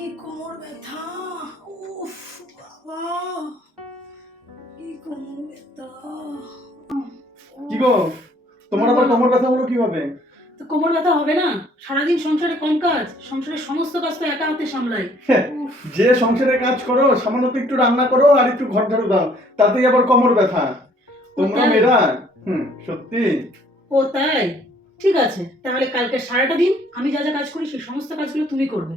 কি কোমর ব্যথা! উফ বাবা, কি কোমর ব্যথা! কি গো, তোমার আবার কোমর ব্যথা হলো কিভাবে? তো কোমর ব্যথা হবে না? সারাদিন সংসারে কম কাজ, সংসারের সমস্ত কাজ তো একা হাতে সামলাই। উফ, যে সংসারে কাজ করো, সামান্য তো একটু রান্না করো আর একটু ঘর ঝাড়ু দাও, তাতেই আবার কোমর ব্যথা। তোমরা তাই? মেয়েরা সত্যি। ও তাই? ঠিক আছে, তাহলে কালকে সারাটা দিন আমি যা যা কাজ করি সেই সমস্ত কাজগুলো তুমি করবে।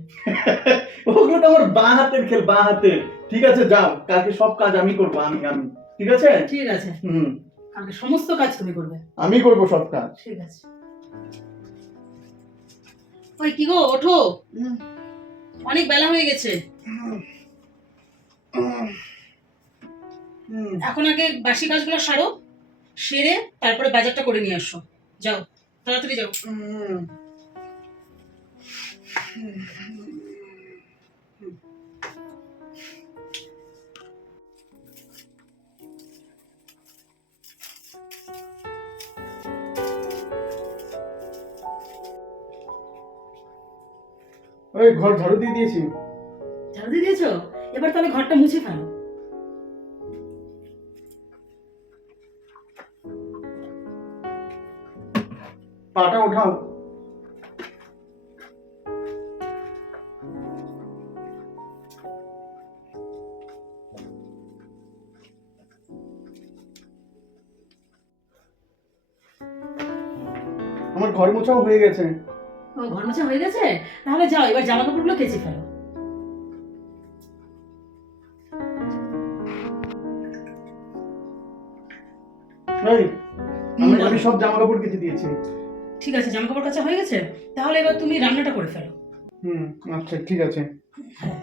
ওগুলো তো আমার বাঁ হাতের খেল, বাঁ হাতের। ঠিক আছে, যাও, কালকে সব কাজ আমি করবো। আমি আমি ঠিক আছে? ঠিক আছে, হুম, কালকে সমস্ত কাজ তুমি করবে। আমি করবো সব কাজ। ঠিক আছে। ওই কি গো, ওঠো, অনেক বেলা হয়ে গেছে। এখন আগে বাসি কাজগুলো সারো, সেরে তারপরে বাজারটা করে নিয়ে আসো। যাও, তাড়াতাড়ি যাও। ওই ঘর ঝাড়ু দিয়ে দিয়েছি। ঝাড়ু দিয়ে দিয়েছো? এবার তাহলে ঘরটা মুছে ফেলো। পাটা ওঠাও। আমার ঘর মোছাও হয়ে গেছে। ও, ঘর মোছা হয়ে গেছে? তাহলে যাও, এবার জামা কাপড়গুলো কেচে ফেলো। এই, আমি বলো। আমি সব জামা কাপড় কেচে দিয়েছি। ঠিক আছে, জামা কাপড় কাচা হয়ে গেছে, তাহলে এবার তুমি রান্নাটা করে ফেলো। আচ্ছা ঠিক আছে। হ্যাঁ।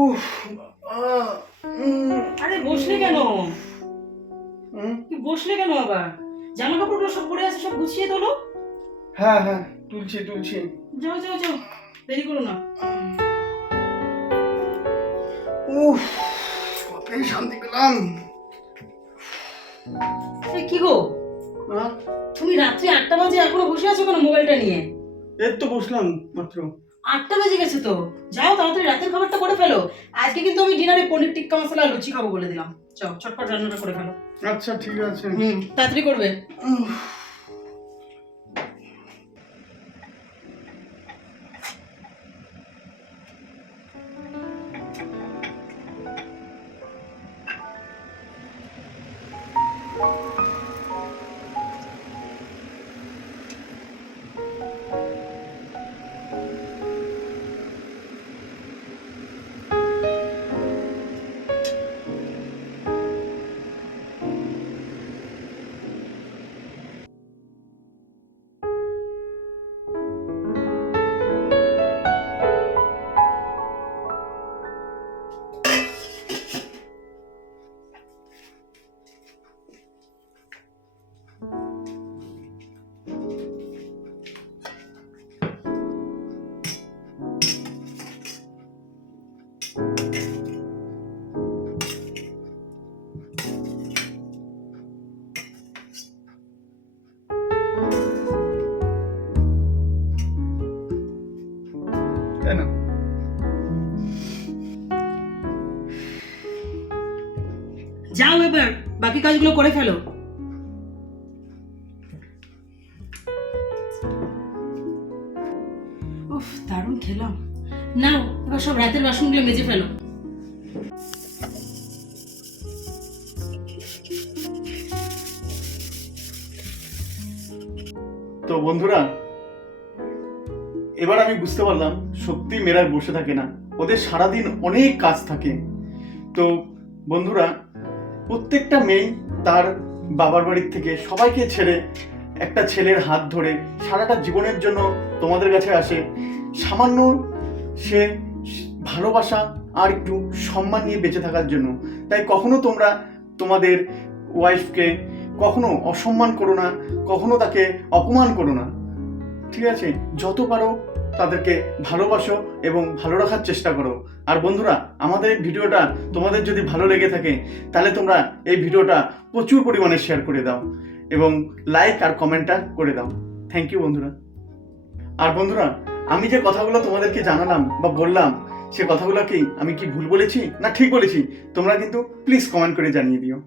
উফ, আরে বসলে কেন? হুম, কি বসলে কেন আবার? জামা কাপড়গুলো সব পড়ে আছে, সব গুছিয়ে তোলো। হ্যাঁ হ্যাঁ, তুলছি তুলছি। যাও যাও যাও, দেরি করো না। উফ, কতই শান্তি পেলাম। এই কি গো, হ্যাঁ, তুমি রাত্রি 8টা বাজে এখনো বসে আছো কেন মোবাইলটা নিয়ে? এই তো বসলাম মাত্র। 8টা বেজে গেছে তো, যাও তাড়াতাড়ি রাতের খাবারটা করে ফেলো। আজকে কিন্তু আমি ডিনারে পনির টিক্কা মশলা আর লুচি খাবো বলে দিলাম। যাও চটপট রান্নাটা করে ফেলো। আচ্ছা ঠিক আছে। তাড়াতাড়ি করবে। উফ, তাই না? যাও এবার বাকি কাজগুলো করে ফেলো। উফ, দারুণ খেলাম। নাও এবার সব রাতের বাসনগুলো মেজে ফেলো। তো বন্ধুরা, এবার আমি বুঝতে পারলাম সত্যি মেয়েরা বসে থাকে না, ওদের সারাদিন অনেক কাজ থাকে। তো বন্ধুরা, প্রত্যেকটা মেয়ে তার বাবার বাড়ির থেকে সবাইকে ছেড়ে একটা ছেলের হাত ধরে সারাটা জীবনের জন্য তোমাদের কাছে আসে, সামান্য সে ভালোবাসা আর একটু সম্মান নিয়ে বেঁচে থাকার জন্য। তাই কখনো তোমরা তোমাদের ওয়াইফকে কখনো অসম্মান করো না, কখনো তাকে অপমান করো না, ঠিক আছে? যত পারো তাদেরকে ভালোবাসো এবং ভালো রাখার চেষ্টা করো। আর বন্ধুরা, আমাদের এই ভিডিওটা তোমাদের যদি ভালো লেগে থাকে তাহলে তোমরা এই ভিডিওটা প্রচুর পরিমাণে শেয়ার করে দাও এবং লাইক আর কমেন্টটা করে দাও। থ্যাংক ইউ বন্ধুরা। আর বন্ধুরা, আমি যে কথাগুলো তোমাদেরকে জানালাম বা বললাম, সে কথাগুলো কি আমি কি ভুল বলেছি না ঠিক বলেছি, তোমরা কিন্তু প্লিজ কমেন্ট করে জানিয়ে দিও।